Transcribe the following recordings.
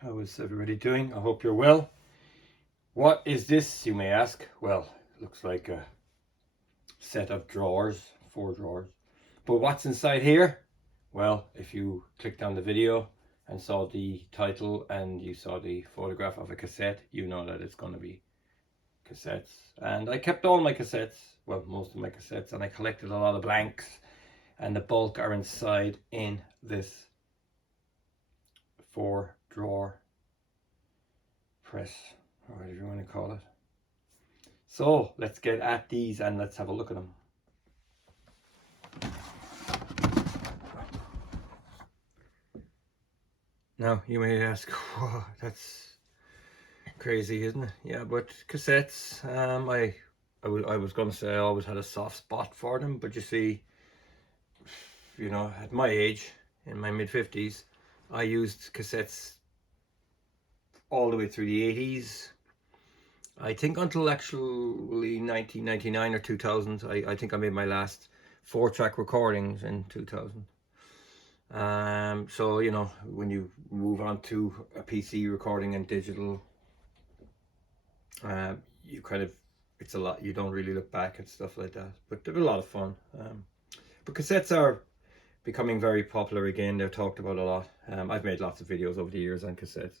How is everybody doing? I hope you're well. What is this, you may ask? Well, it looks like a set of drawers, 4 drawers. But what's inside here? Well, if you clicked on the video and saw the title and you saw the photograph of a cassette, you know that it's going to be cassettes. And I kept all my cassettes, well, most of my cassettes, and I collected a lot of blanks, and the bulk are inside in this 4-drawer press, or whatever you want to call it. So let's get at these and let's have a look at them. Now you may ask, whoa, that's crazy, isn't it? Yeah, but cassettes, I was going to say I always had a soft spot for them, but you see, you know, at my age, in my mid-50s, I used cassettes all the way through the 80s. I think until actually 1999 or 2000. I think I made my last 4-track recordings in 2000. So, you know, when you move on to a PC recording and digital, you kind of, it's a lot, you don't really look back at stuff like that, but they're a lot of fun. But cassettes are becoming very popular again. They're talked about a lot. I've made lots of videos over the years on cassettes.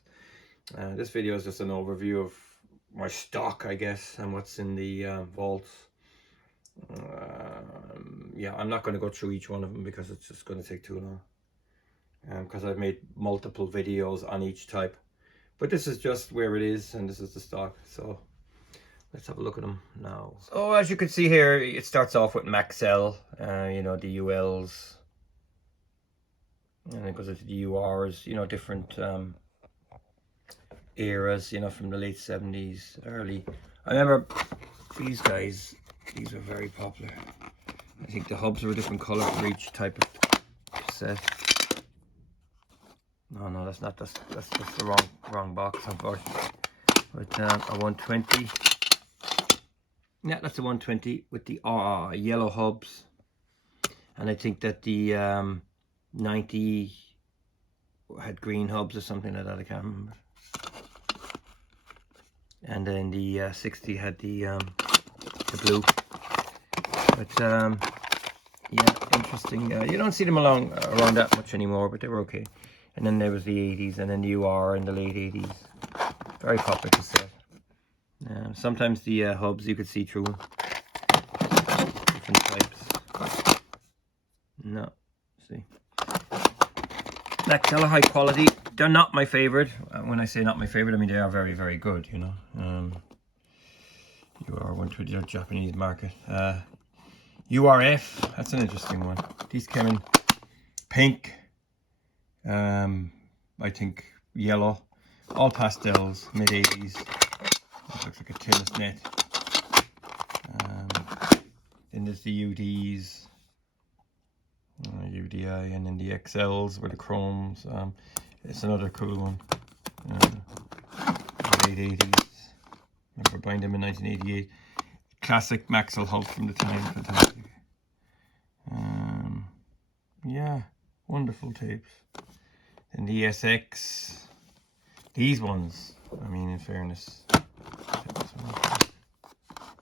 This video is just an overview of my stock, I guess, and what's in the vaults. Yeah, I'm not going to go through each one of them because it's just going to take too long. Because I've made multiple videos on each type. But this is just where it is, and this is the stock. So let's have a look at them now. So as you can see here, it starts off with Maxell, you know, the ULs. And it goes into the URs, you know, different eras, you know, from the late 70s, early. I remember these guys, these were very popular. I think the hubs were a different color for each type of cassette. No, that's not, that's the wrong box, unfortunately. But a 120. Yeah, that's a 120 with the yellow hubs. And I think that the 90 had green hubs or something like that, I can't remember. And then the 60 had the blue. But yeah, interesting. You don't see them around that much anymore, but they were okay. And then there was the 80s, and then the UR in the late 80s. Very popular cassette. Sometimes the hubs you could see through them. Different types. No, see. Maxell high quality. They're not my favorite. When I say not my favorite, I mean they are very, very good, you know. UR 120, they're Japanese market. URF, that's an interesting one. These came in pink, I think yellow, all pastels, mid 80s. Looks like a tennis net. Then there's the UDs, UDI, and then the XLs were the chromes. It's another cool one. Late 80s. I remember buying them in 1988. Classic Maxell hub from the time. Fantastic. Yeah, wonderful tapes. Then the ESX. These ones, I mean, in fairness.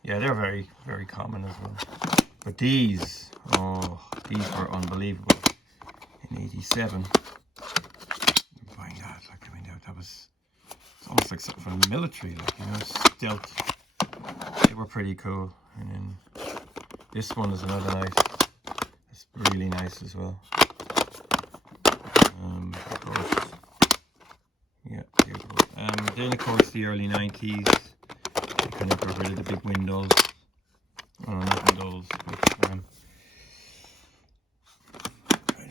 Yeah, they're very, very common as well. But these, oh, these were unbelievable. In 87. Buying that, like, I mean, that was, it's almost like something from the military, like, you know, stealth. They were pretty cool. And then this one is another nice. It's really nice as well. Of course. Yeah, beautiful. Then of course the early 90s. They kind of got rid of the big windows. Oh, not windows, but I don't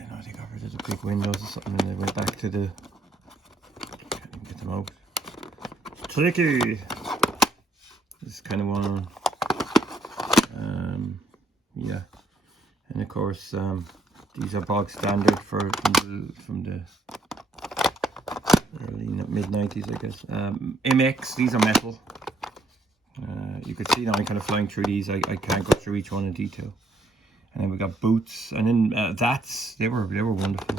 know, they got rid of the big windows or something, and they went back to the, can't even get them out. Tricky! This is kind of one, yeah. And of course, these are bog standard from the early mid-90s, I guess. MX, these are metal. You could see now I'm kind of flying through these. I can't go through each one in detail. And then we got boots, and then they were wonderful.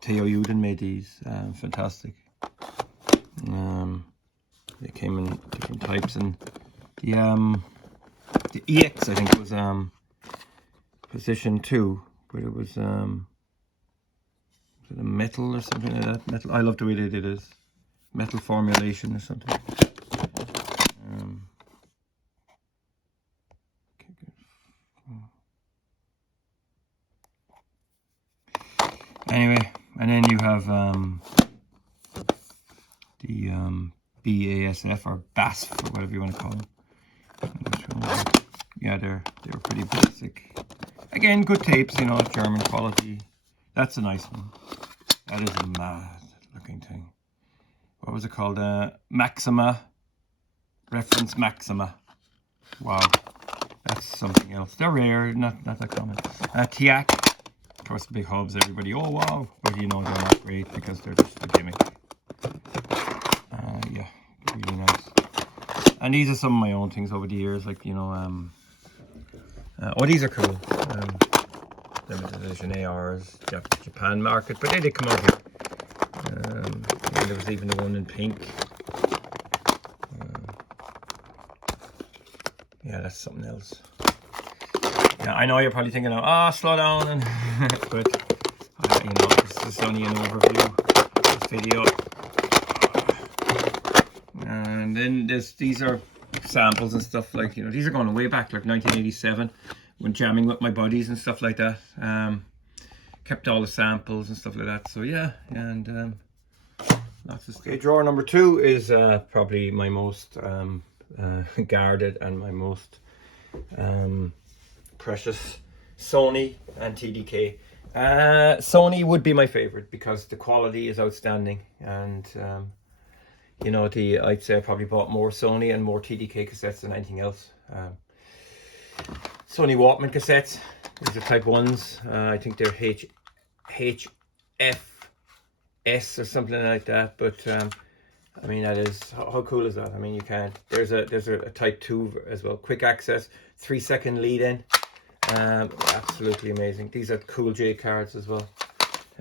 Theo Uden made these, fantastic. They came in different types, and the EX I think was position 2, but it was a metal or something like that. Metal. I love the way they did it. Metal formulation or something. Anyway, and then you have the BASF or BASF or whatever you want to call them. Yeah, they're pretty basic. Again, good tapes, you know, German quality. That's a nice one. That is a mad looking thing. What was it called? Maxima. Reference Maxima. Wow. That's something else. They're rare, not that common. TIAC. Of course, the big hubs, everybody, oh wow. But you know they're not great because they're just a gimmick. Yeah, really nice. And these are some of my own things over the years, like, you know, oh, these are cool. Limited edition ARs, Japan market, but they did come out here. And there was even the one in pink. Yeah, that's something else. Yeah, I know you're probably thinking, oh, slow down, and but you know, this is only an overview. This video, and then these are samples and stuff, like, you know, these are going way back, like 1987, when jamming with my buddies and stuff like that. Kept all the samples and stuff like that. So yeah, and lots of stuff. Okay, drawer number 2 is probably my most guarded and my most precious Sony and TDK. Sony would be my favorite because the quality is outstanding, and you know, I'd say I probably bought more Sony and more TDK cassettes than anything else. Sony Walkman cassettes, these are type 1s. I think they're HFS or something like that, but I mean, that is, how cool is that? I mean, you can't, there's a type 2 as well, quick access, 3-second lead in. Absolutely amazing. These are cool J cards as well.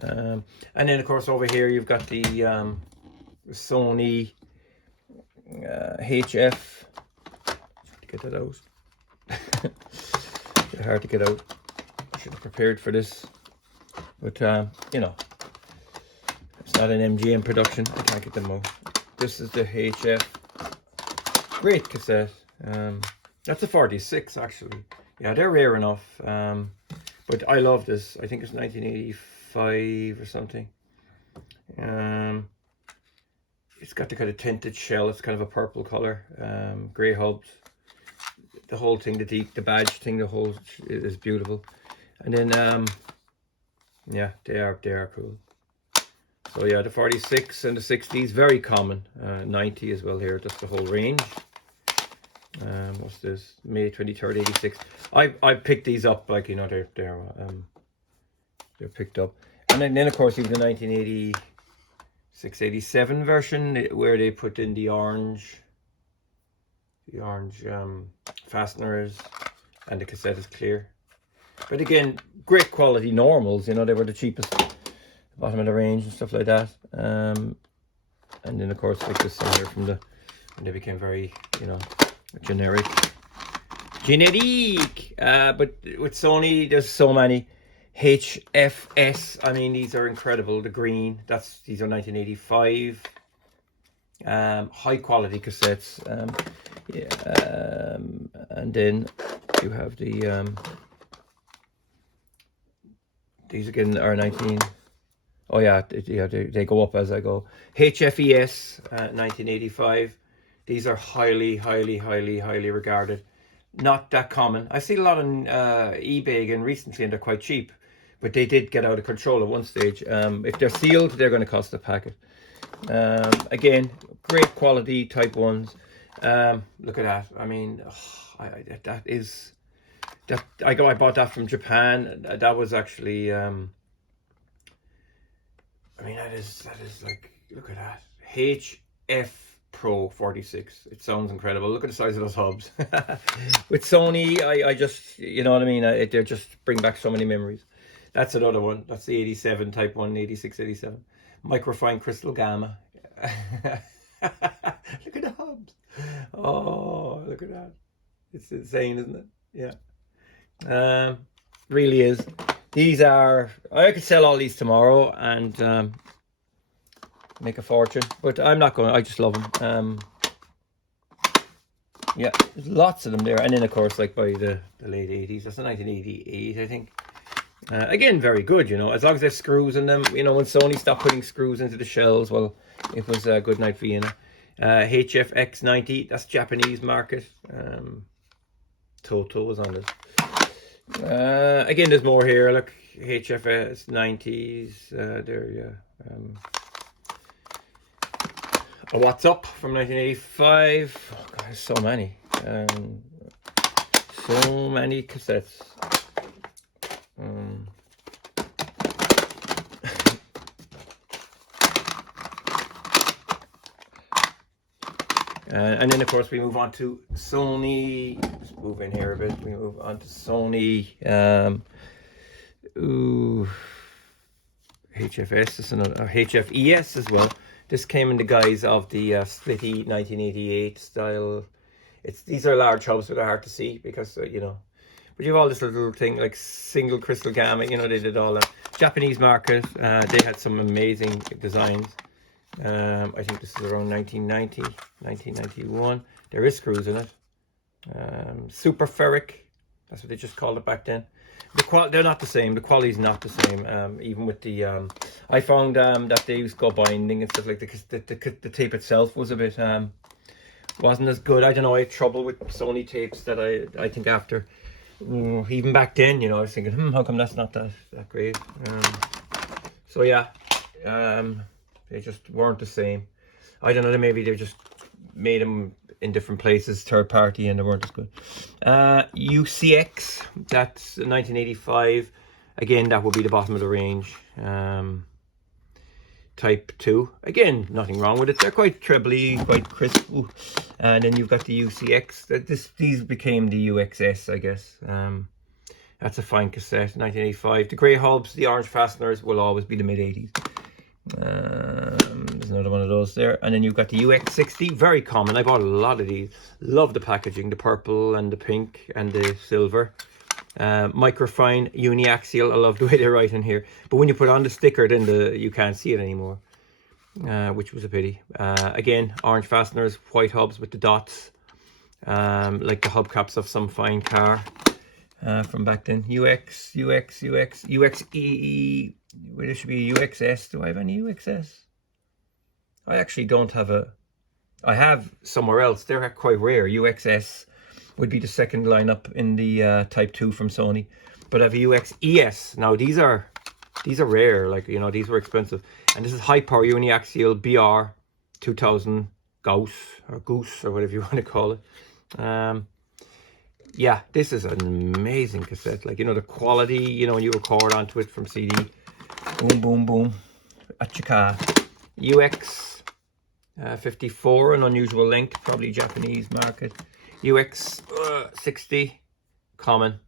And then of course over here you've got the Sony HF. Get that out. It's hard to get out. I should have prepared for this, but you know, it's not an MGM production. I can't get them out. This is the HF. Great cassette. That's a 46 actually. Yeah, they're rare enough. But I love this. I think it's 1985 or something. It's got the kind of tinted shell. It's kind of a purple color. Grey hubs. The whole thing, the badge thing, the whole is beautiful. And then yeah, they are cool. So yeah, the 46 and the 60s, very common. 90 as well here, just the whole range. What's this? May 23rd, 86. I picked these up, like, you know, they're picked up. And then of course you have the 1986, 87 version where they put in the orange fasteners, and the cassette is clear. But again, great quality normals, you know, they were the cheapest, bottom of the range and stuff like that. And then of course like this one here from when they became very, you know, generic. But with Sony there's so many. HFS, I mean, these are incredible. The green, these are 1985 high quality cassettes. And then you have the these again are 19. Oh yeah, they go up as I go. HFES 1985. These are highly regarded. Not that common. I see a lot on eBay again recently, and they're quite cheap. But they did get out of control at one stage. If they're sealed, they're going to cost a packet. Again, great quality type 1s. Look at that. I mean, I bought that from Japan. That was actually I mean, that is like, look at that. HF Pro 46. It sounds incredible. Look at the size of those hubs. With Sony, I just, you know what I mean, they just bring back so many memories. That's another one. That's the 87 type 1, 86, 87. Microfine crystal gamma. Look at the hubs. Oh, look at that. It's insane, isn't it? Yeah. Really is. These are, I could sell all these tomorrow and make a fortune, but I'm not going. I just love them. Yeah, there's lots of them there. And then of course, like by the late 80s, that's a 1988, I think. Again, very good, you know, as long as there's screws in them. You know, when Sony stopped putting screws into the shells, well, it was a good night for Vienna. HFX90, that's Japanese market. Toto was on it. Again, there's more here. Look, HFS 90s. There, yeah. A What's Up from 1985. Oh, God, there's so many. So many cassettes. And then of course we move on to Sony. Let's move in here a bit. We move on to Sony. HFS, this is another HFES as well. This came in the guise of the Slitty 1988 style. These are large hubs, but they're hard to see because you know. But you have all this little thing like single crystal gamma. You know, they did all that. Japanese market. They had some amazing designs. I think this is around 1990, 1991. There is screws in it. Super ferric. That's what they just called it back then. They're not the same. The quality's not the same. Even with the, I found that they used to go binding and stuff like the tape itself was a bit, wasn't as good. I don't know. I had trouble with Sony tapes that I think after, even back then, you know, I was thinking, how come that's not that great? So yeah, they just weren't the same. I don't know. Maybe they just made them in different places, third party, and they weren't as good. UCX, that's 1985. Again, that would be the bottom of the range. Type 2. Again, nothing wrong with it. They're quite trebly, quite crisp. Ooh. And then you've got the UCX. These became the UXS, I guess. That's a fine cassette, 1985. The grey hubs, the orange fasteners will always be the mid-80s. There's another one of those there. And then you've got the UX60, very common. I bought a lot of these. Love the packaging, the purple and the pink and the silver. Microfine uniaxial. I love the way they write in here, but when you put on the sticker, then you can't see it anymore, which was a pity. Again, orange fasteners, white hubs with the dots, like the hubcaps of some fine car from back then. UXE. Well, there should be a UXS. Do I have any UXS? I actually don't have a. I have somewhere else. They're quite rare. UXS would be the second lineup in the Type 2 from Sony. But I have a UXES. Now these are rare. Like, you know, these were expensive. And this is high power uniaxial BR 2000 Gauss or Goose or whatever you want to call it. Yeah, this is an amazing cassette. Like, you know, the quality, you know, when you record onto it from CD. Boom, boom, boom. At your car. UX 54, an unusual length, probably Japanese market. UX 60, common,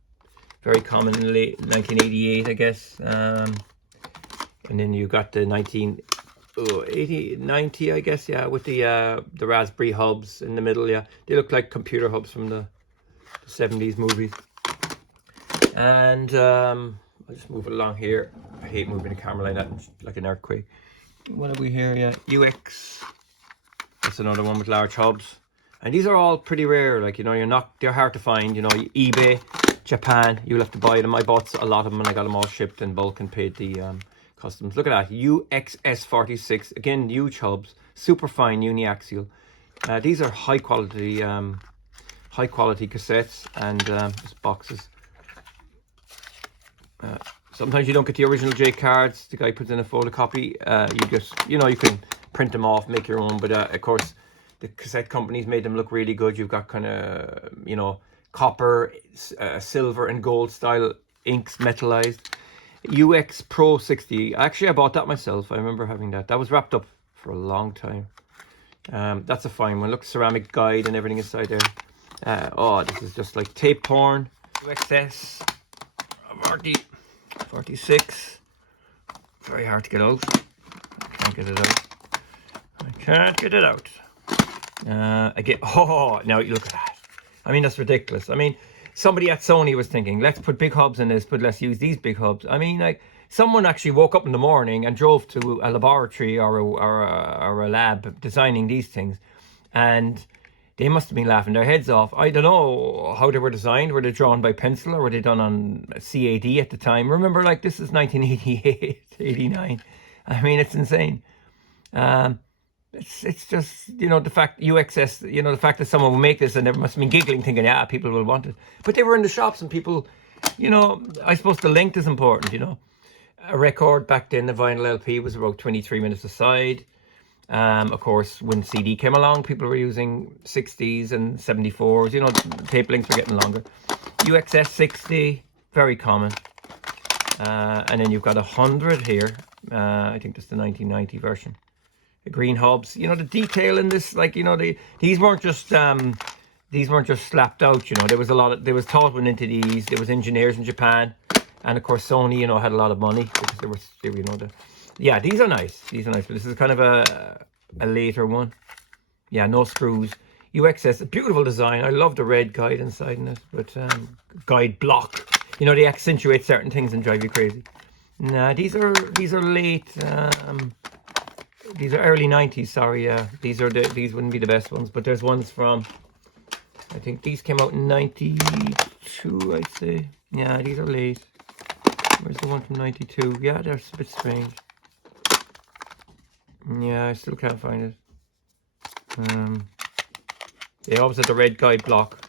very common in late 1988, I guess. And then you got the 90, I guess, yeah, with the Raspberry hubs in the middle, yeah. They look like computer hubs from the 70s movies. And I'll just move it along here. I hate moving the camera like that, like an earthquake. What have we here? Yeah, UX. That's another one with large hubs. And these are all pretty rare. Like, you know, they're hard to find. You know, eBay, Japan, you'll have to buy them. I bought a lot of them and I got them all shipped in bulk and paid the customs. Look at that, UXS46. Again, huge hubs, super fine uniaxial. These are high quality cassettes and just boxes. Sometimes you don't get the original J cards. The guy puts in a photocopy. You can print them off, make your own. But of course, the cassette companies made them look really good. You've got kind of, you know, copper, silver and gold style inks metallized. UX Pro 60. Actually, I bought that myself. I remember having that. That was wrapped up for a long time. That's a fine one. Look, ceramic guide and everything inside there. Oh, this is just like tape porn. UXS 46. Very hard to get out. Can't get it out. I can't get it out. Again, oh, now you look at that. I mean, that's ridiculous. I mean, somebody at Sony was thinking, let's put big hubs in this, but let's use these big hubs. I mean, like, someone actually woke up in the morning and drove to a laboratory or a lab designing these things, and they must have been laughing their heads off. I don't know how they were designed. Were they drawn by pencil or were they done on CAD at the time? Remember, like, this is 1988, 89. I mean, it's insane. It's just, you know, the fact UXS, you know, the fact that someone will make this and they must have been giggling thinking, yeah, people will want it. But they were in the shops and people, you know, I suppose the length is important, you know. A record back then, the vinyl LP was about 23 minutes a side. Of course, when CD came along, people were using 60s and 74s, you know, tape lengths were getting longer. UXS 60, very common. And then you've got 100 here. I think that's the 1990 version. The green hubs, you know, the detail in this, like, you know, these weren't just slapped out, you know. There was a lot of, there was thought went into these. There was engineers in Japan, and of course Sony, you know, had a lot of money because they were, you know, yeah, these are nice. These are nice, but this is kind of a later one. Yeah, no screws. UXS, a beautiful design. I love the red guide inside in it, but guide block. You know, they accentuate certain things and drive you crazy. Nah, these are late. These are early 90s. Sorry, yeah. These wouldn't be the best ones, but there's ones from, I think these came out in 92, I'd say. Yeah, these are late. Where's the one from 92? Yeah, they're a bit strange. Yeah, I still can't find it. They always had the red guide block.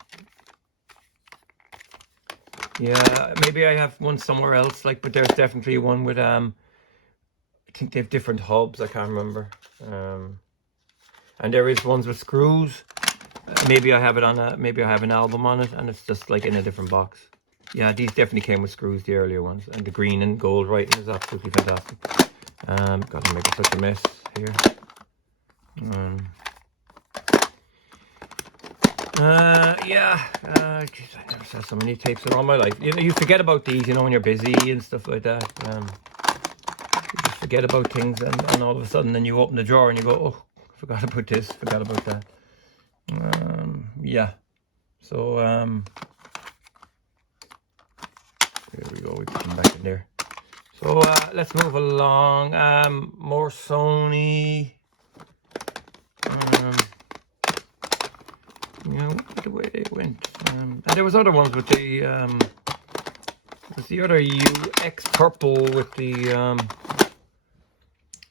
Yeah, maybe I have one somewhere else, like, but there's definitely one with I think they have different hubs. I can't remember. And there is ones with screws. Maybe I have it on maybe I have an album on it, and it's just like in a different box. Yeah, these definitely came with screws, the earlier ones, and the green and gold writing is absolutely fantastic. Gotta make such a mess here. Yeah, geez, I never saw so many tapes in all my life. You know, you forget about these, you know, when you're busy and stuff like that. You just forget about things, and all of a sudden, then you open the drawer and you go, oh, forgot about this, forgot about that. Yeah. So, there we go. We put them back in there. So let's move along. More Sony. You know, the way they went. And there was other ones with the other UX purple with the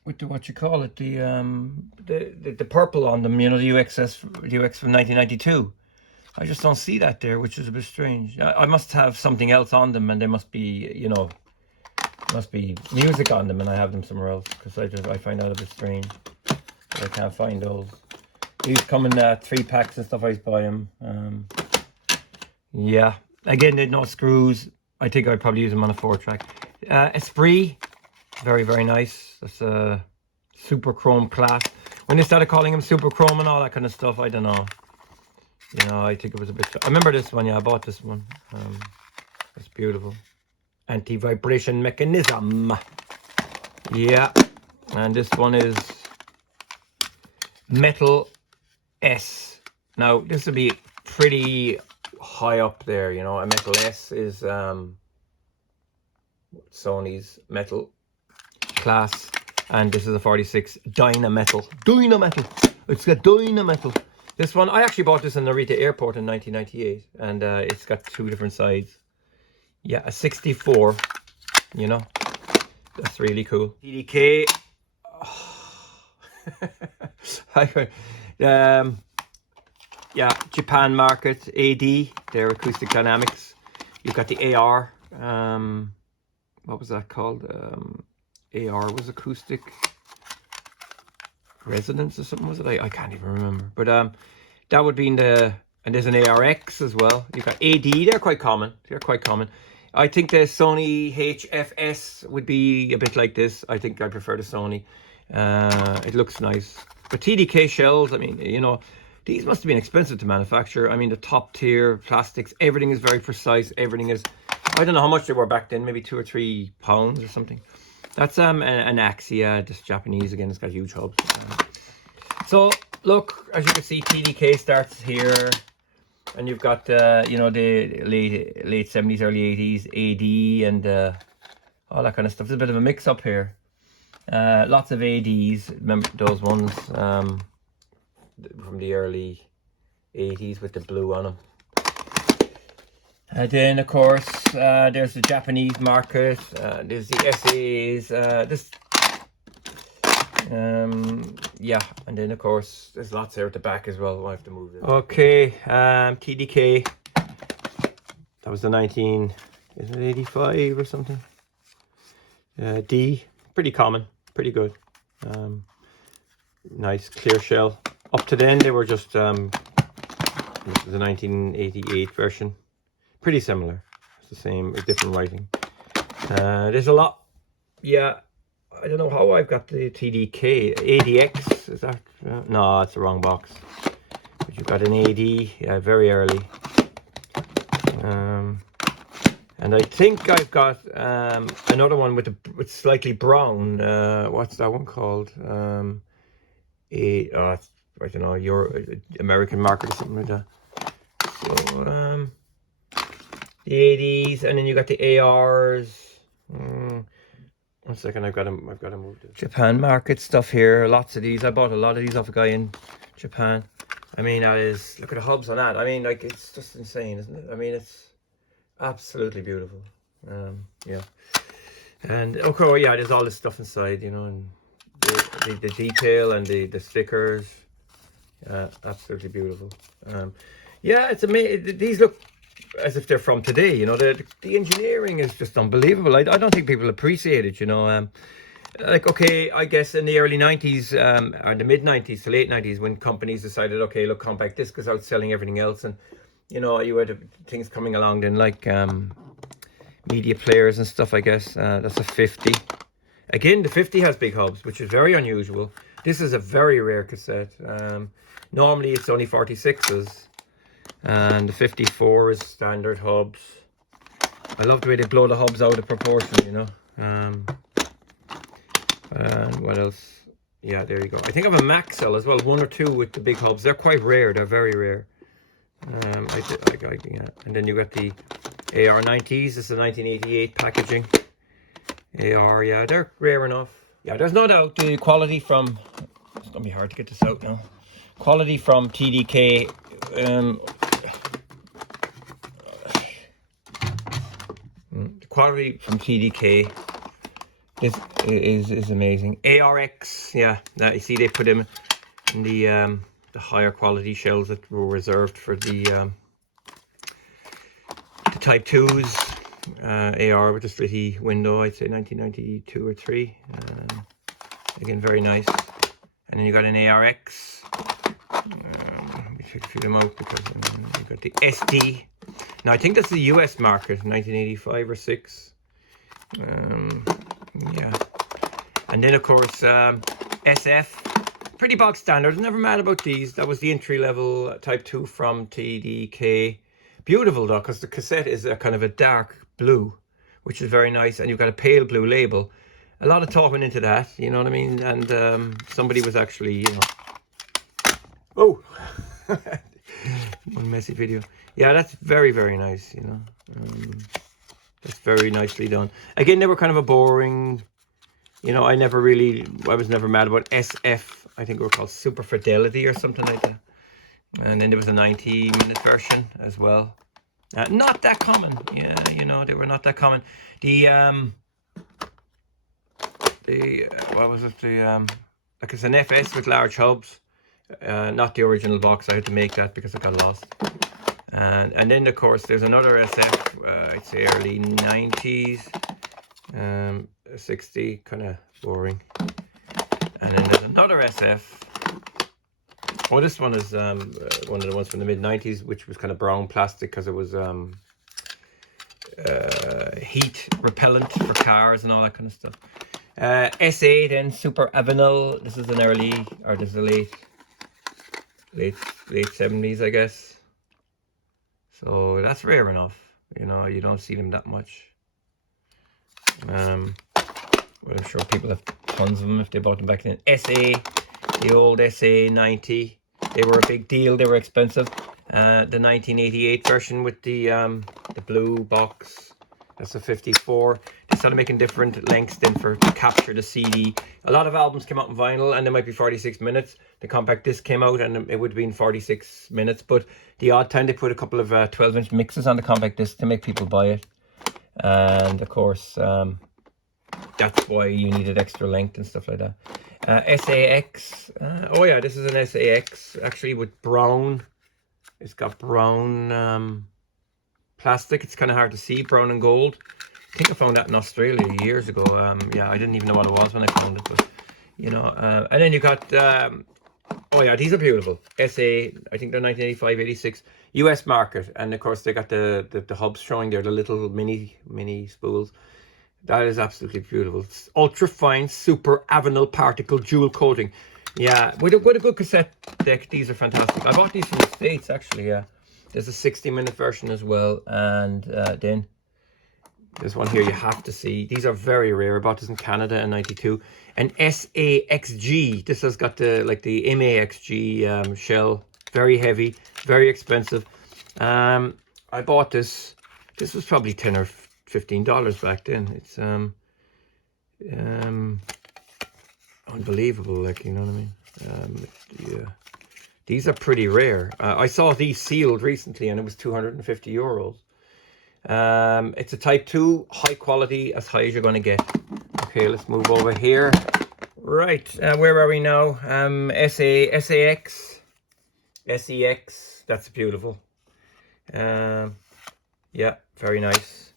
what you call it, the purple on them. You know, the UX from 1992. I just don't see that there, which is a bit strange. I must have something else on them, and there must be, you know, must be music on them, and I have them somewhere else, because I find that a bit strange. I can't find those. These come in 3-packs and stuff. I buy them. Yeah, again, they'd no screws. I think I'd probably use them on a 4-track. Esprit, very, very nice. That's a super chrome class. When they started calling them super chrome and all that kind of stuff, I don't know. You know, I think it was a bit... I remember this one, yeah, I bought this one. It's beautiful. Anti-vibration mechanism. Yeah. And this one is Metal S. Now, this would be pretty high up there, you know. A Metal S is Sony's metal class. And this is a 46 Dynametal. Dynametal. It's got Dynametal. This one, I actually bought this in Narita Airport in 1998, and it's got 2 different sides. Yeah, a 64, you know, that's really cool. TDK, yeah, Japan market, AD, their acoustic dynamics. You've got the AR, what was that called? AR was acoustic resonance or something, was it? I can't even remember. But that would be in the, and there's an ARX as well. You've got AD, they're quite common. They're quite common. I think the Sony HFS would be a bit like this. I think I prefer the Sony. It looks nice. But TDK shells, I mean, you know, these must have been expensive to manufacture. I mean, the top tier plastics, everything is very precise. Everything is, I don't know how much they were back then, maybe £2 or £3 or something. That's an Axia, just Japanese again. It's got huge hubs. So look, as you can see, TDK starts here, and you've got you know, the late 70s, early 80s AD and all that kind of stuff. There's a bit of a mix up here. Lots of ADs. Remember those ones from the early 80s with the blue on them. And then of course there's the Japanese market. There's the SAs. Yeah, and then of course there's lots there at the back as well. I have to move it. Okay, TDK. That was the 1985 or something. D, pretty common, pretty good. Nice clear shell. Up to then they were just the 1988 version. Pretty similar. It's the same, different writing. There's a lot. Yeah. I don't know how I've got the TDK. ADX, is that? No, that's the wrong box. But you've got an AD, yeah, very early. And I think I've got another one with slightly brown. What's that one called? I don't know, your American market or something like that. So the 80s, and then you got the ARs. 1 second, I've got to move this. Japan market stuff here. Lots of these. I bought a lot of these off a guy in Japan. I mean, that is, look at the hubs on that. I mean, like, it's just insane, isn't it? I mean, it's absolutely beautiful. Yeah. And okay, well, yeah, there's all this stuff inside, you know, and the detail and the stickers. Absolutely beautiful. Yeah, it's amazing. These look as if they're from today, you know. The engineering is just unbelievable. I don't think people appreciate it, you know. Like, okay, I guess in the early 90s or the mid 90s to late 90s, when companies decided, okay, look, compact disc is outselling everything else, and you know, you had things coming along then like media players and stuff, I guess. That's a 50. Again, the 50 has big hubs, which is very unusual. This is a very rare cassette. Normally it's only 46s. And the 54 is standard hubs. I love the way they blow the hubs out of proportion, you know. And what else? Yeah, there you go. I think I have a Maxell as well, 1 or 2 with the big hubs. They're quite rare. They're very rare. Yeah. And then you got the AR90s. This is the 1988 packaging. AR, yeah, they're rare enough. Yeah, there's no doubt the quality from. It's gonna be hard to get this out now. Quality from TDK. The quality from TDK is amazing. ARX, yeah. Now you see they put them in the higher quality shells that were reserved for the Type 2s. AR with a slitty window, I'd say 1992 or 3. Again, very nice. And then you got an ARX. Let me figure them out because you got the SD. Now I think that's the US market, 1985 or 6. Yeah. And then of course SF, pretty bog standard. Never mad about these. That was the entry level Type 2 from TDK. Beautiful though, because the cassette is a kind of a dark blue, which is very nice, and you've got a pale blue label. A lot of talk went into that, you know what I mean? And somebody was actually, you know, oh, one messy video. Yeah, that's very, very nice, you know. That's very nicely done. Again, they were kind of a boring, you know, I was never mad about SF. I think they were called Super Fidelity or something like that. And then there was a 90-minute version as well. Not that common. Yeah, you know, they were not that common. What was it? Like it's an FS with large hubs. Not the original box. I had to make that because it got lost. And then of course there's another SF. I'd say early 90s. 60, kind of boring. And then there's another SF. Oh, this one is one of the ones from the mid 90s, which was kind of brown plastic because it was heat repellent for cars and all that kind of stuff. SA then Super Avenel. This is an early, or this is a late 70s, I guess. So that's rare enough. You know, you don't see them that much. Well, I'm sure people have tons of them if they bought them back then. SA The old SA90. They were a big deal. They were expensive. The 1988 version with the blue box. That's a 54. They started making different lengths then to capture the CD. A lot of albums came out in vinyl and they might be 46 minutes. The compact disc came out and it would have been 46 minutes. But the odd time they put a couple of 12-inch mixes on the compact disc to make people buy it. And of course, that's why you needed extra length and stuff like that. SAX. Oh yeah, this is an SAX actually with brown. It's got brown plastic. It's kind of hard to see, brown and gold. I think I found that in Australia years ago. Yeah, I didn't even know what it was when I found it, but you know. And then you got oh yeah, these are beautiful. I think they're 1985, 86 US market, and of course they got the hubs showing there, the little mini spools. That is absolutely beautiful. It's ultra fine super Avenel particle dual coating. Yeah, with a good cassette deck, these are fantastic. I bought these from the States actually. Yeah, there's a 60-minute version as well, and then there's one here you have to see. These are very rare. I bought this in Canada in '92. An SAXG. This has got the MAXG shell. Very heavy, very expensive. I bought this. This was probably $10 or $15 back then. It's unbelievable, like, you know what I mean. Yeah, these are pretty rare. I saw these sealed recently and it was €250. It's a Type 2, high quality, as high as you're going to get. Okay, let's move over here. Right, where are we now? SAX, SEX. That's beautiful. Yeah, very nice.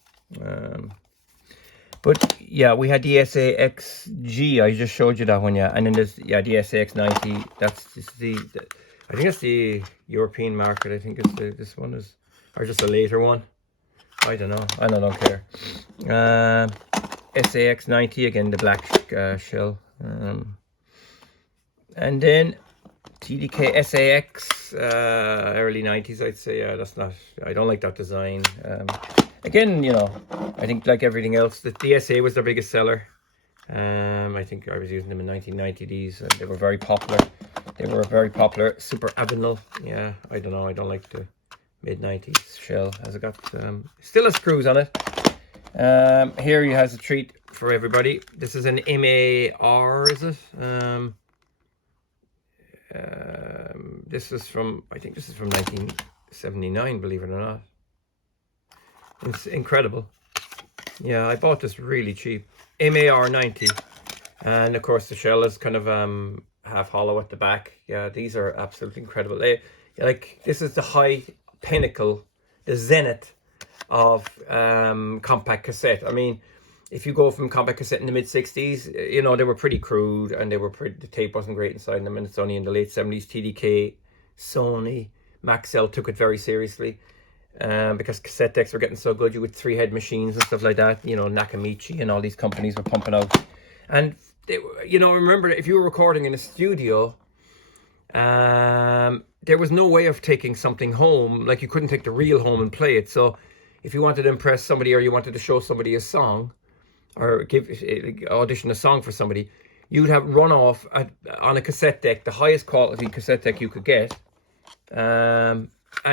But yeah, we had the SAXG. I just showed you that one, yeah. And then there's the SAX90. That's just I think that's the European market. I think it's this one is, or just a later one. I don't know. I don't care. SAX90 again, the black shell. And then TDK SAX, early 90s, I'd say. Yeah, that's not. I don't like that design. Again, you know, I think like everything else, the SA was their biggest seller. I think I was using them in 1990. These they were very popular. They were very popular. Super Avenel. Yeah, I don't know. I don't like the mid-90s shell. Has it got still has screws on it. Here he has a treat for everybody. This is an MAR, is it? This is from, I think this is from 1979, believe it or not. It's incredible. Yeah, I bought this really cheap. MAR 90. And of course the shell is kind of half hollow at the back. Yeah, these are absolutely incredible. Like, this is the high pinnacle, the zenith of compact cassette. I mean, if you go from compact cassette in the mid-60s, you know, they were pretty crude and they were the tape wasn't great inside them, and it's only in the late 70s TDK, Sony, Maxell took it very seriously, because cassette decks were getting so good. You with 3-head machines and stuff like that, you know, Nakamichi and all these companies were pumping out. And they, you know, remember, if you were recording in a studio, there was no way of taking something home. Like, you couldn't take the reel home and play it. So if you wanted to impress somebody, or you wanted to show somebody a song, or audition a song for somebody, you'd have run off on a cassette deck, the highest quality cassette deck you could get, and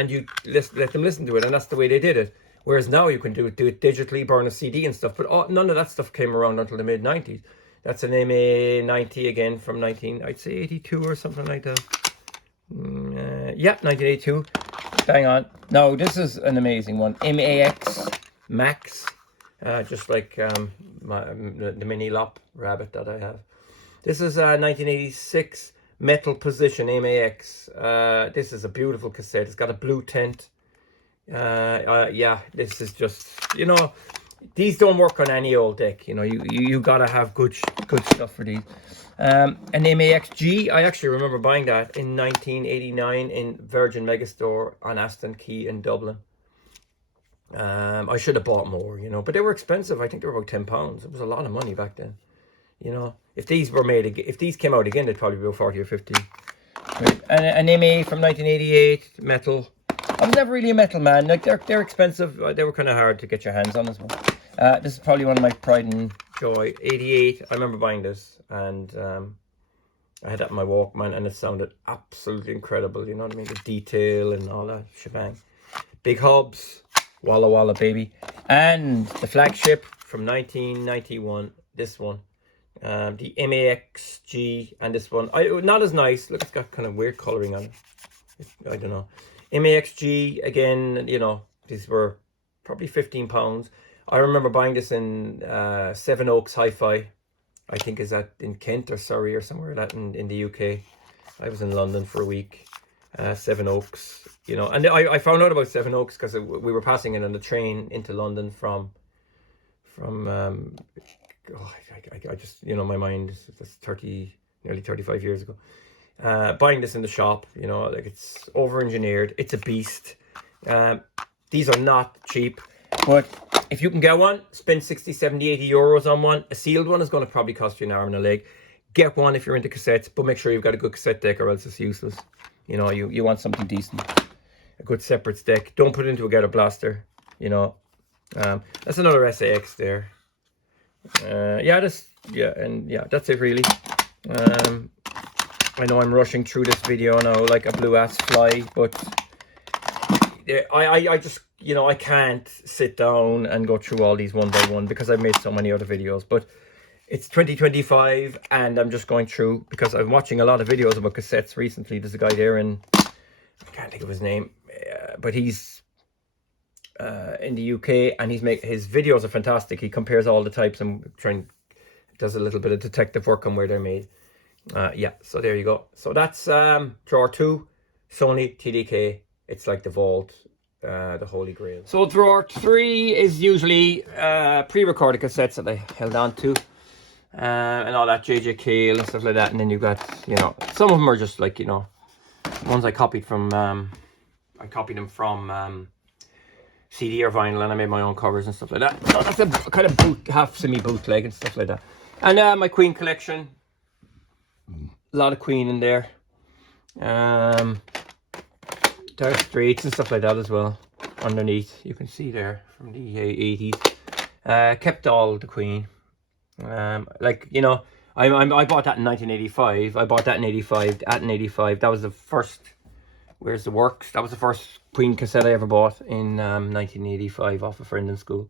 you let them listen to it, and that's the way they did it. Whereas now you can do it digitally, burn a CD and stuff, but none of that stuff came around until the mid-90s. That's an MA90 again from I'd say 82 or something like that. Yeah, 1982. Hang on. No, this is an amazing one. MAX Max. Just like the mini lop rabbit that I have. This is 1986 Metal Position MAX. This is a beautiful cassette. It's got a blue tint. Yeah, this is just, you know, these don't work on any old deck. You know, you gotta have good stuff for these. An MAXG, I actually remember buying that in 1989 in Virgin Megastore on Aston Quay in Dublin. I should have bought more, you know, but they were expensive. I think they were about £10. It was a lot of money back then, you know. If these were made again, if these came out again, they'd probably be about 40 or 50. Right. An MA from 1988, metal. I was never really a metal man. Like, they're expensive. They were kind of hard to get your hands on as well. This is probably one of my pride and joy. 88. I remember buying this, and I had that in my Walkman, and it sounded absolutely incredible. You know what I mean? The detail and all that shebang. Big hubs, Walla Walla baby, and the flagship from 1991. This one, the MAXG, and this one, not as nice. Look, it's got kind of weird coloring on it. I don't know. MAXG again. You know, these were probably £15. I remember buying this in Seven Oaks Hi-Fi. I think is that in Kent or Surrey or somewhere like that in the UK. I was in London for a week. Seven Oaks, you know, and I found out about Seven Oaks because we were passing it on the train into London from I just, you know, my mind, that's nearly 35 years ago. Buying this in the shop, you know, like it's over-engineered. It's a beast. These are not cheap, but if you can get one, spend 60, 70, 80 euros on one. A sealed one is going to probably cost you an arm and a leg. Get one if you're into cassettes, but make sure you've got a good cassette deck or else it's useless. You know, you want something decent. A good separate deck. Don't put it into a ghetto blaster, you know. That's another SAS there. That's it really. I know I'm rushing through this video now like a blue ass fly, but I just, you know, I can't sit down and go through all these one by one because I've made so many other videos. But it's 2025 and I'm just going through because I'm watching a lot of videos about cassettes recently. There's a guy there I can't think of his name, but he's in the UK, and his videos are fantastic. He compares all the types and does a little bit of detective work on where they're made. So there you go. So that's drawer 2, Sony TDK. It's like the vault, the holy grail. So drawer 3 is usually pre-recorded cassettes that I held on to, and all that JJ Cale and stuff like that. And then you've got, you know, some of them are just like, you know, ones I copied from CD or vinyl, and I made my own covers and stuff like that. So that's a kind of half semi bootleg and stuff like that. And my Queen collection, a lot of Queen in there. Dark Straits and stuff like that as well. Underneath, you can see there from the 80s. Kept all the Queen. Like, you know, I bought that in 1985. I bought that in 85. At in 85, that was the first. Where's the Works? That was the first Queen cassette I ever bought in 1985 off a friend in school,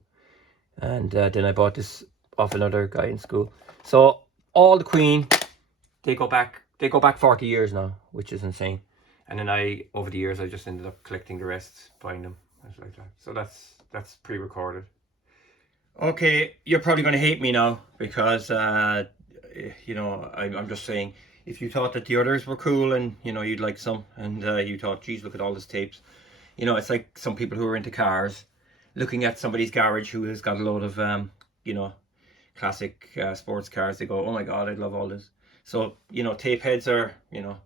and then I bought this off another guy in school. So all the Queen, they go back 40 years now, which is insane. And then over the years I just ended up collecting the rest, buying them, like that. So that's pre-recorded. Okay, you're probably going to hate me now because you know, I'm just saying, if you thought that the others were cool and, you know, you'd like some, and you thought, geez, look at all these tapes. You know, it's like some people who are into cars looking at somebody's garage who has got a load of, you know, classic sports cars. They go, oh my God, I'd love all this. So, you know, tape heads are, you know,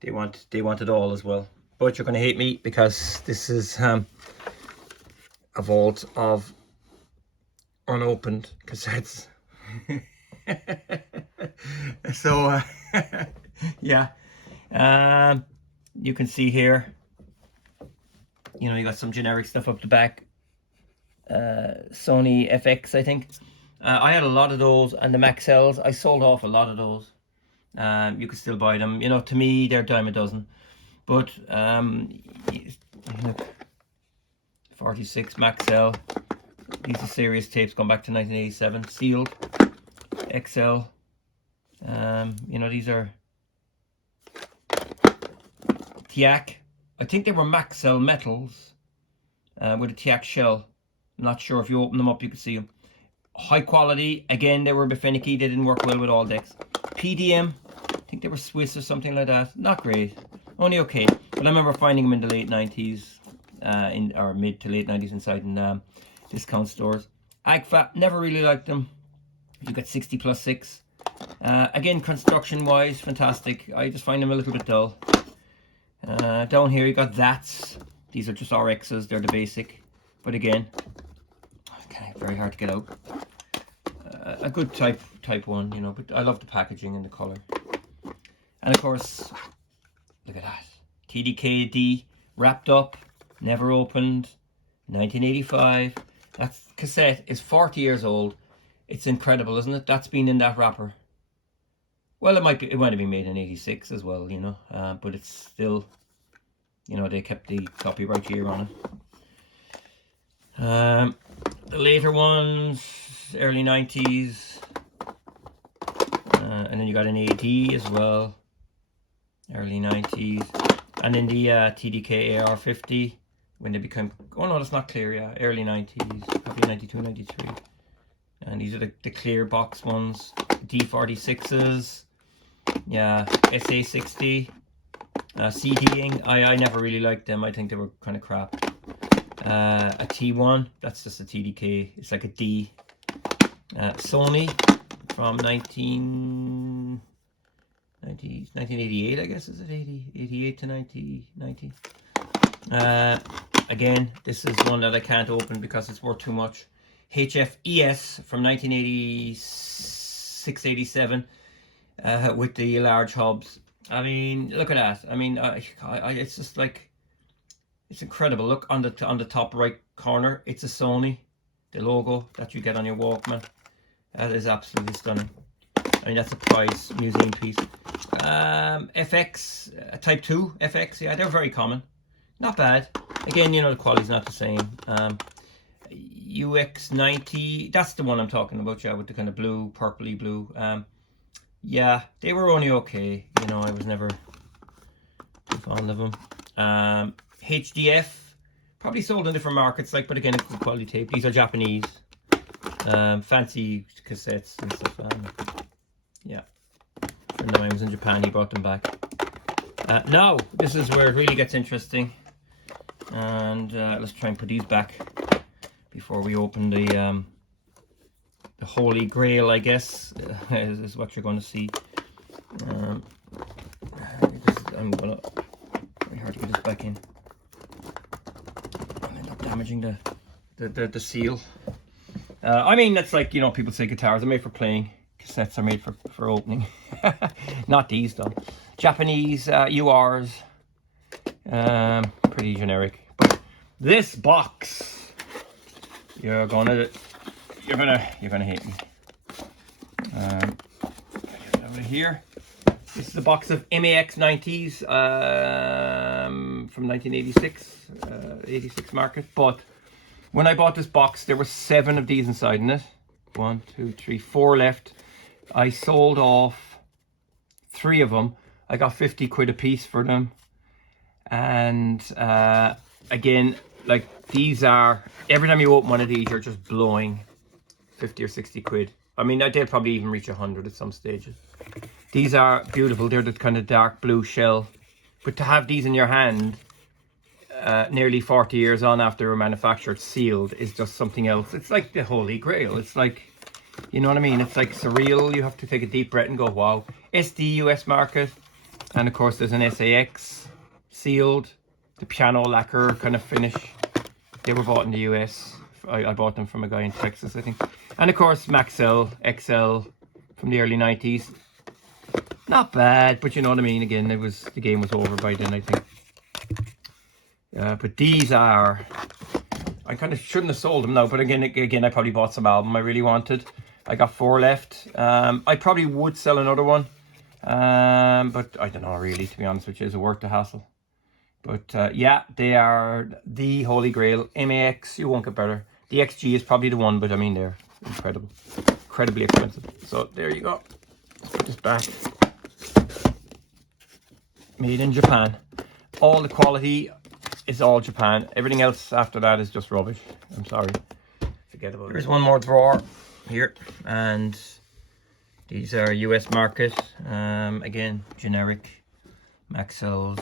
they want it all as well. But you're going to hate me because this is a vault of unopened cassettes. So yeah, you can see here, you know, you got some generic stuff up the back. Sony FX, I think. I had a lot of those, and the Maxells, I sold off a lot of those. You can still buy them, you know. To me, they're dime a dozen. But look, 46 Maxell. These are serious tapes going back to 1987, sealed. XL. You know, these are TIAC. I think they were Maxell metals with a TIAC shell. I'm not sure. If you open them up, you can see them. High quality. Again, they were a bit finicky. They didn't work well with all decks. PDM. I think they were Swiss or something like that. Not great. Only okay. But I remember finding them in the late 90s, or mid to late 90s inside in discount stores. Agfa. Never really liked them. You got 60+6. Again, construction wise, fantastic. I just find them a little bit dull. Down here you got Zats. These are just RXs, they're the basic. But again, okay, very hard to get out. A good type 1, you know, but I love the packaging and the color. And of course, look at that. TDKD, wrapped up, never opened, 1985. That cassette is 40 years old. It's incredible, isn't it? That's been in that wrapper Well, it might have been made in 86 as well, you know, but it's still, you know, they kept the copyright year on it. The later ones, early 90s, and then you got an AD as well, early 90s, and then the TDK AR50 when they became, oh no, that's not clear, yeah, early 90s, probably 92, 93. And these are the clear box ones, D46s, yeah, SA60, CDing, I never really liked them, I think they were kind of crap. A T1, that's just a TDK, it's like a D. Sony from 1988, I guess, is it 88 to 90. Again, this is one that I can't open because it's worth too much. HFES from 1986-87 with the large hubs. I mean, look at that. I mean, it's just like, it's incredible. Look on the top right corner, it's a Sony, the logo that you get on your Walkman. That is absolutely stunning. I mean, that's a prize museum piece. FX, Type 2 FX, yeah, they're very common. Not bad. Again, you know, the quality's not the same. UX90, that's the one I'm talking about, yeah, with the kind of blue, purpley blue. Yeah, they were only okay. You know, I was never fond of them. HDF, probably sold in different markets, like, but again, it's good quality tape. These are Japanese. Fancy cassettes and stuff. Yeah, a friend of mine was in Japan, he brought them back. Now, this is where it really gets interesting. And let's try and put these back before we open the Holy Grail, I guess, is what you're going to see. I'm going to, very hard to get this back in. I'll end up damaging the seal. I mean, that's like, you know, people say guitars are made for playing, cassettes are made for opening. Not these though. Japanese URs, pretty generic. But this box, you're gonna hate me. Over here, this is a box of MAX 90s from 1986, 86 market. But when I bought this box, there were 7 of these inside in it. 1, 2, 3, 4 left. I sold off 3 of them. I got 50 quid a piece for them. And again, like, these are, every time you open one of these, you're just blowing 50 or 60 quid. I mean, they'll probably even reach 100 at some stages. These are beautiful. They're the kind of dark blue shell. But to have these in your hand, nearly 40 years on after they were manufactured, sealed, is just something else. It's like the Holy Grail. It's like, you know what I mean? It's like surreal. You have to take a deep breath and go, wow. SD US market. And of course, there's an SAX sealed, the piano lacquer kind of finish. They were bought in the US. I bought them from a guy in Texas, I think. And of course, Maxell XL from the early 90s. Not bad, but you know what I mean. Again, the game was over by then, I think. But these are, I kind of shouldn't have sold them now, but again, I probably bought some album I really wanted. I got 4 left. I probably would sell another one, but I don't know really, to be honest with you. Is it worth the hassle? But yeah, they are the Holy Grail. MAX, you won't get better. The XG is probably the one, but I mean, they're incredible, incredibly expensive. So there you go. Let's put this back. Made in Japan. All the quality is all Japan. Everything else after that is just rubbish. I'm sorry. Forget about it. There's one more drawer here, and these are US market. Again, generic Maxells.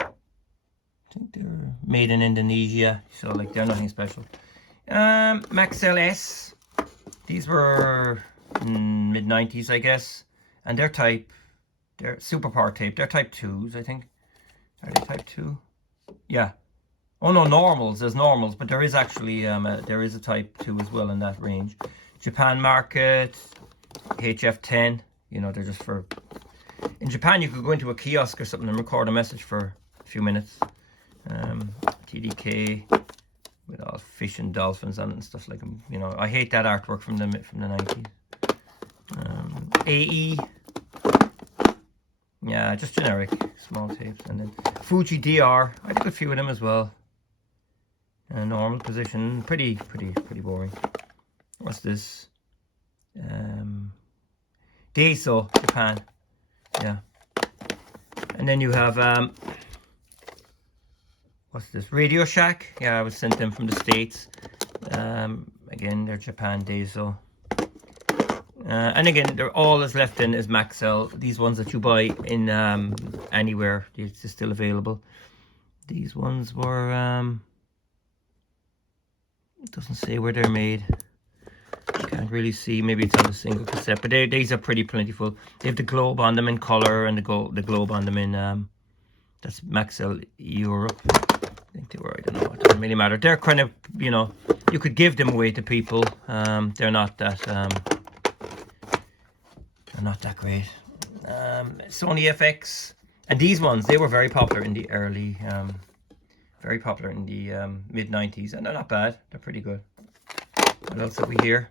I think they're made in Indonesia, so like they're nothing special. Maxell S. These were mid 90s, I guess, and they're super power tape. They're type 2s, I think. Are they type 2? Yeah. Oh no, normals. There's normals, but there is actually there is a type 2 as well in that range. Japan market, HF10. You know, they're just for. In Japan, you could go into a kiosk or something and record a message for a few minutes. TDK with all fish and dolphins on it and stuff like them. You know, I hate that artwork from the 90s. AE. Yeah, just generic small tapes. And then Fuji DR. I got a few of them as well. Normal position. Pretty boring. What's this? Daiso, Japan. Yeah. And then you have what's this? Radio Shack. Yeah, I was sent them from the States. Again, they're Japan Daiso. And again, they're all that's left in is Maxell. These ones that you buy in anywhere, it's still available. These ones were it doesn't say where they're made. I can't really see. Maybe it's on a single cassette, but these are pretty plentiful. They have the globe on them in color and the globe on them in that's Maxell Europe. I think they were. I don't know. It doesn't really matter. They're kind of, you know, you could give them away to people. They're not that great. Sony FX, and these ones, they were very popular in the early, mid 90s, and they're not bad. They're pretty good. What else have we here?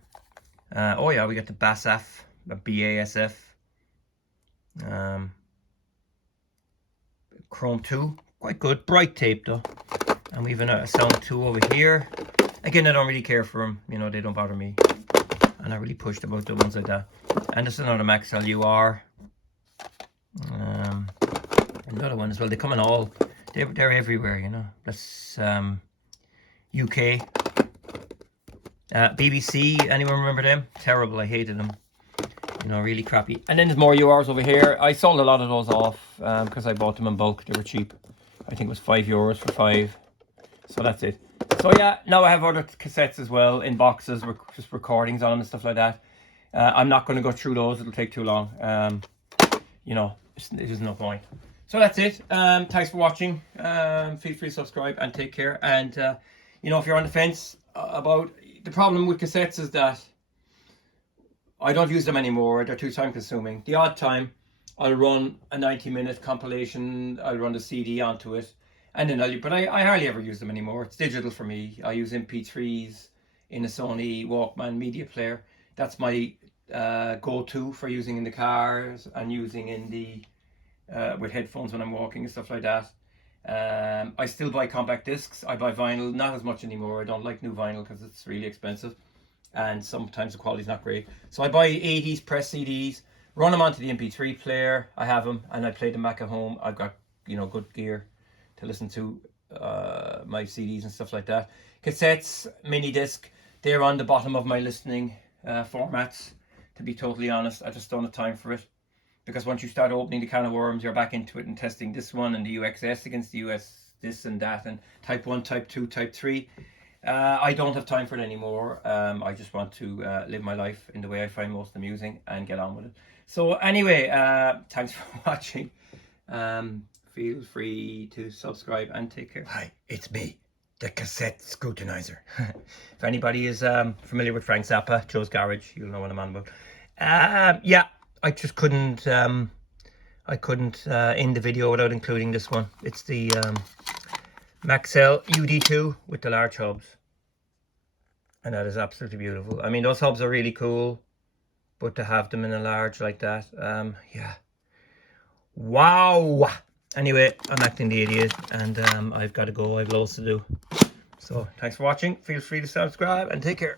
Oh yeah, we got the BASF, the BASF, Chrome 2, quite good, bright tape though. And we have a Sound 2 over here. Again, I don't really care for them, you know, they don't bother me. I'm not really pushed about the ones like that. And this is another Maxell UR. Another one as well. They come in all, they're everywhere, you know. That's UK. BBC, anyone remember them? Terrible, I hated them. You know, really crappy. And then there's more URs over here. I sold a lot of those off because I bought them in bulk. They were cheap. I think it was €5 for 5. So that's it. So yeah, now I have other cassettes as well in boxes, just recordings on them and stuff like that. I'm not going to go through those. It'll take too long. You know, there's no point. So that's it. Thanks for watching. Feel free to subscribe and take care. And, you know, if you're on the fence about... The problem with cassettes is that I don't use them anymore. They're too time consuming. The odd time I'll run a 90-minute compilation. I'll run the CD onto it. And then but I hardly ever use them anymore. It's digital for me. I use MP3s in a Sony Walkman media player. That's my go-to for using in the cars and using in the with headphones when I'm walking and stuff like that. I still buy compact discs. I buy vinyl, not as much anymore. I don't like new vinyl because it's really expensive and sometimes the quality's not great. So I buy 80s press CDs, run them onto the MP3 player. I have them and I play them back at home. I've got, you know, good gear to listen to my CDs and stuff like that. Cassettes, mini disc, they're on the bottom of my listening formats, to be totally honest. I just don't have time for it. Because once you start opening the can of worms, you're back into it and testing this one and the UXS against the US this and that and type 1, type 2, type 3. I don't have time for it anymore. I just want to live my life in the way I find most amusing and get on with it. So anyway, thanks for watching. Feel free to subscribe and take care. Hi, it's me, the cassette scrutinizer. If anybody is familiar with Frank Zappa, Joe's Garage, you'll know what I'm on about. Yeah. I just couldn't end the video without including this one. It's the Maxell UD2 with the large hubs. And that is absolutely beautiful. I mean, those hubs are really cool, but to have them in a large like that, yeah. Wow! Anyway, I'm acting the idiot and I've got to go. I've loads to do. So, thanks for watching. Feel free to subscribe and take care.